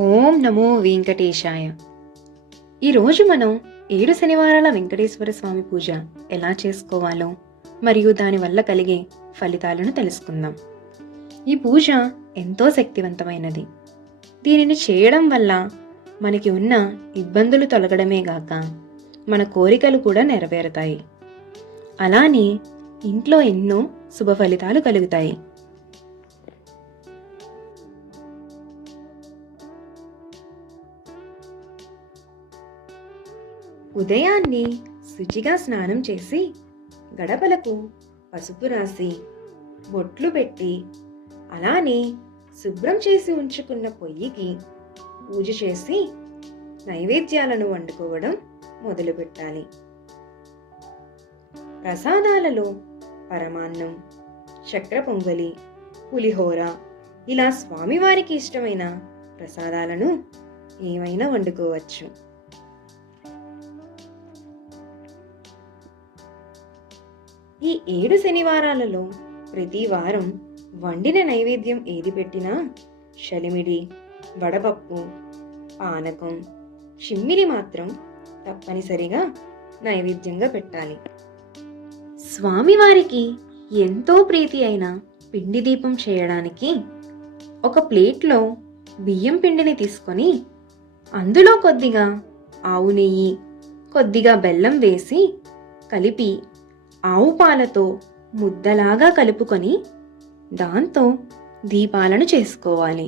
ఓం నమో వెంకటేశాయ. ఈరోజు మనం 7 శనివారాల వెంకటేశ్వర స్వామి పూజ ఎలా చేసుకోవాలో మరియు దానివల్ల కలిగే ఫలితాలను తెలుసుకుందాం. ఈ పూజ ఎంతో శక్తివంతమైనది. దీనిని చేయడం వల్ల మనకి ఉన్న ఇబ్బందులు తొలగడమే గాక మన కోరికలు కూడా నెరవేరుతాయి. అలానే ఇంట్లో ఎన్నో శుభ ఫలితాలు కలుగుతాయి. ఉదయాన్నే శుచిగా స్నానం చేసి గడపలకు పసుపు రాసి బొట్లు పెట్టి అలానే శుభ్రం చేసి ఉంచుకున్న పొయ్యికి పూజ చేసి నైవేద్యాలను వండుకోవడం మొదలుపెట్టాలి. ప్రసాదాలలో పరమాన్నం, చక్ర పొంగలి, పులిహోర ఇలా స్వామివారికి ఇష్టమైన ప్రసాదాలను ఏమైనా వండుకోవచ్చు. ఈ 7 శనివారాలలో ప్రతి వారం వండిన నైవేద్యం ఏది పెట్టినా షలిమిడి, వడపప్పు, పానకం, చిమ్మిలి మాత్రం తప్పనిసరిగా నైవేద్యంగా పెట్టాలి. స్వామివారికి ఎంతో ప్రీతి అయిన పిండి దీపం చేయడానికి ఒక ప్లేట్లో బియ్యం పిండిని తీసుకొని అందులో కొద్దిగా ఆవు నెయ్యి, కొద్దిగా బెల్లం వేసి కలిపి ఆవు పాలతో ముద్దలాగా కలుపుకొని దాంతో దీపాలను చేసుకోవాలి.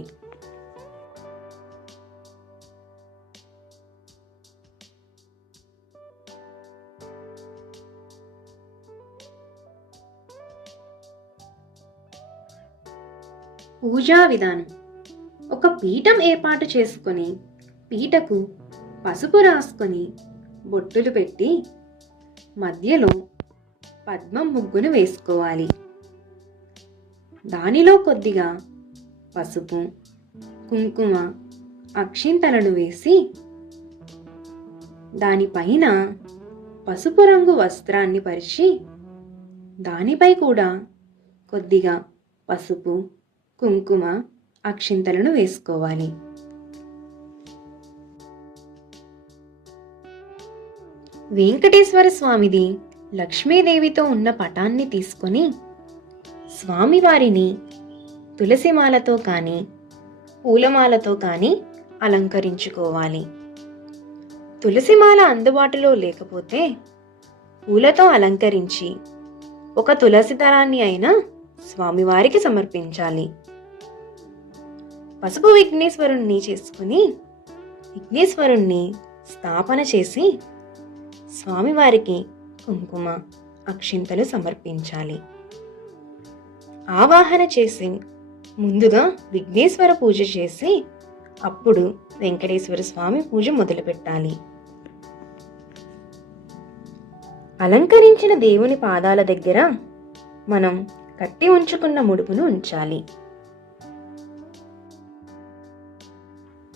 పూజా విధానం: ఒక పీఠం ఏర్పాటు చేసుకొని పీటకు పసుపు రాసుకొని బొట్టులు పెట్టి మధ్యలో పద్మం ముగ్గును వేసుకోవాలి. దానిలో కొద్దిగా పసుపు, కుంకుమ, అక్షింతలను వేసి దానిపైన పసుపు రంగు వస్త్రాన్ని పరిచి దానిపై కూడా కొద్దిగా పసుపు, కుంకుమ, అక్షింతలను వేసుకోవాలి. వెంకటేశ్వర స్వామిది లక్ష్మీదేవితో ఉన్న పటాన్ని తీసుకొని స్వామివారిని తులసిమాలతో కానీ పూలమాలతో కానీ అలంకరించుకోవాలి. తులసిమాల అందుబాటులో లేకపోతే పూలతో అలంకరించి ఒక తులసి దళాన్ని అయినా స్వామివారికి సమర్పించాలి. పసుపు విఘ్నేశ్వరుణ్ణి చేసుకుని విఘ్నేశ్వరుణ్ణి స్థాపన చేసి స్వామివారికి కుంకుమ, అక్షింతలు సమర్పించాలి. ఆవాహన చేసి ముందుగా విఘ్నేశ్వర పూజ చేసి అప్పుడు వెంకటేశ్వర స్వామి పూజ మొదలు పెట్టాలి. అలంకరించిన దేవుని పాదాల దగ్గర మనం కట్టి ఉంచుకున్న ముడుపును ఉంచాలి.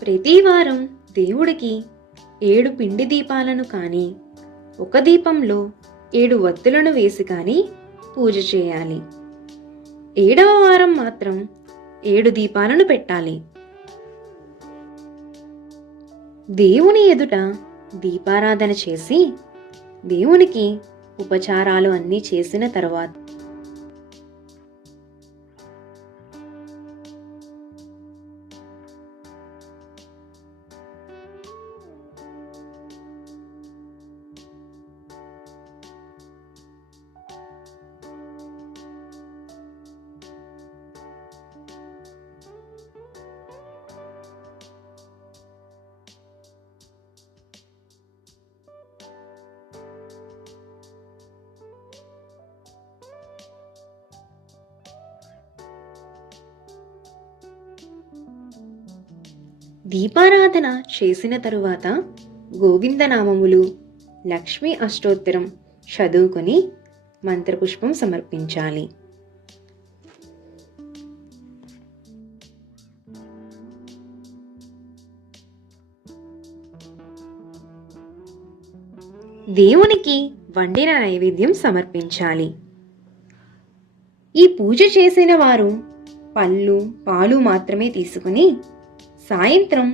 ప్రతి వారం దేవుడికి 7 పిండి దీపాలను కానీ ఒక దీపంలో 7 వత్తులను వేసి కానీ పూజ చేయాలి. 7వ వారం మాత్రం 7 దీపాలను పెట్టాలి. దేవుని ఎదుట దీపారాధన చేసి దేవునికి ఉపచారాలు అన్నీ చేసిన తర్వాత దీపారాధన చేసిన తరువాత గోవిందనామములు, లక్ష్మీ అష్టోత్తరం చదువుకొని మంత్రపుష్పం సమర్పించాలి. దేవునికి వండిన నైవేద్యం సమర్పించాలి. ఈ పూజ చేసిన వారు పళ్ళు, పాలు మాత్రమే తీసుకుని సాయంత్రం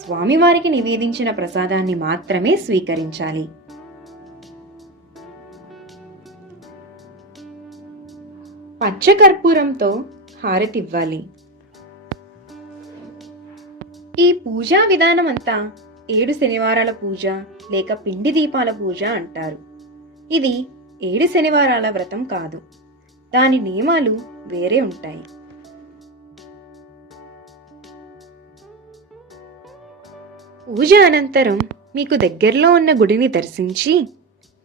స్వామివారికి నివేదించిన ప్రసాదాన్ని మాత్రమే స్వీకరించాలి. పచ్చకర్పూరంతో హారతివ్వాలి. ఈ పూజా విధానం అంతా 7 శనివారాల పూజ లేక పిండి దీపాల పూజ అంటారు. ఇది 7 శనివారాల వ్రతం కాదు, దాని నియమాలు వేరే ఉంటాయి. పూజ అనంతరం మీకు దగ్గరలో ఉన్న గుడిని దర్శించి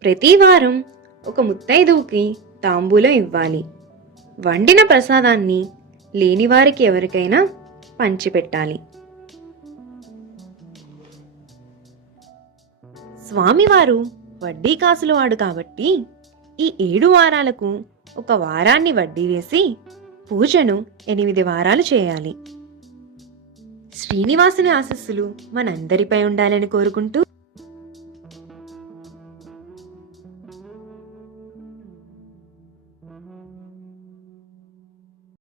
ప్రతి వారం ఒక ముత్తైదువుకి తాంబూలం ఇవ్వాలి. వండిన ప్రసాదాన్ని లేనివారికి ఎవరికైనా పంచిపెట్టాలి. స్వామివారు వడ్డీ కాసుల వాడు కాబట్టి ఈ 7 వారాలకు ఒక వారాన్ని వడ్డీ వేసి పూజను 8 వారాలు చేయాలి. శ్రీనివాసుని ఆశీస్సులు మనందరిపై ఉండాలని కోరుకుంటూ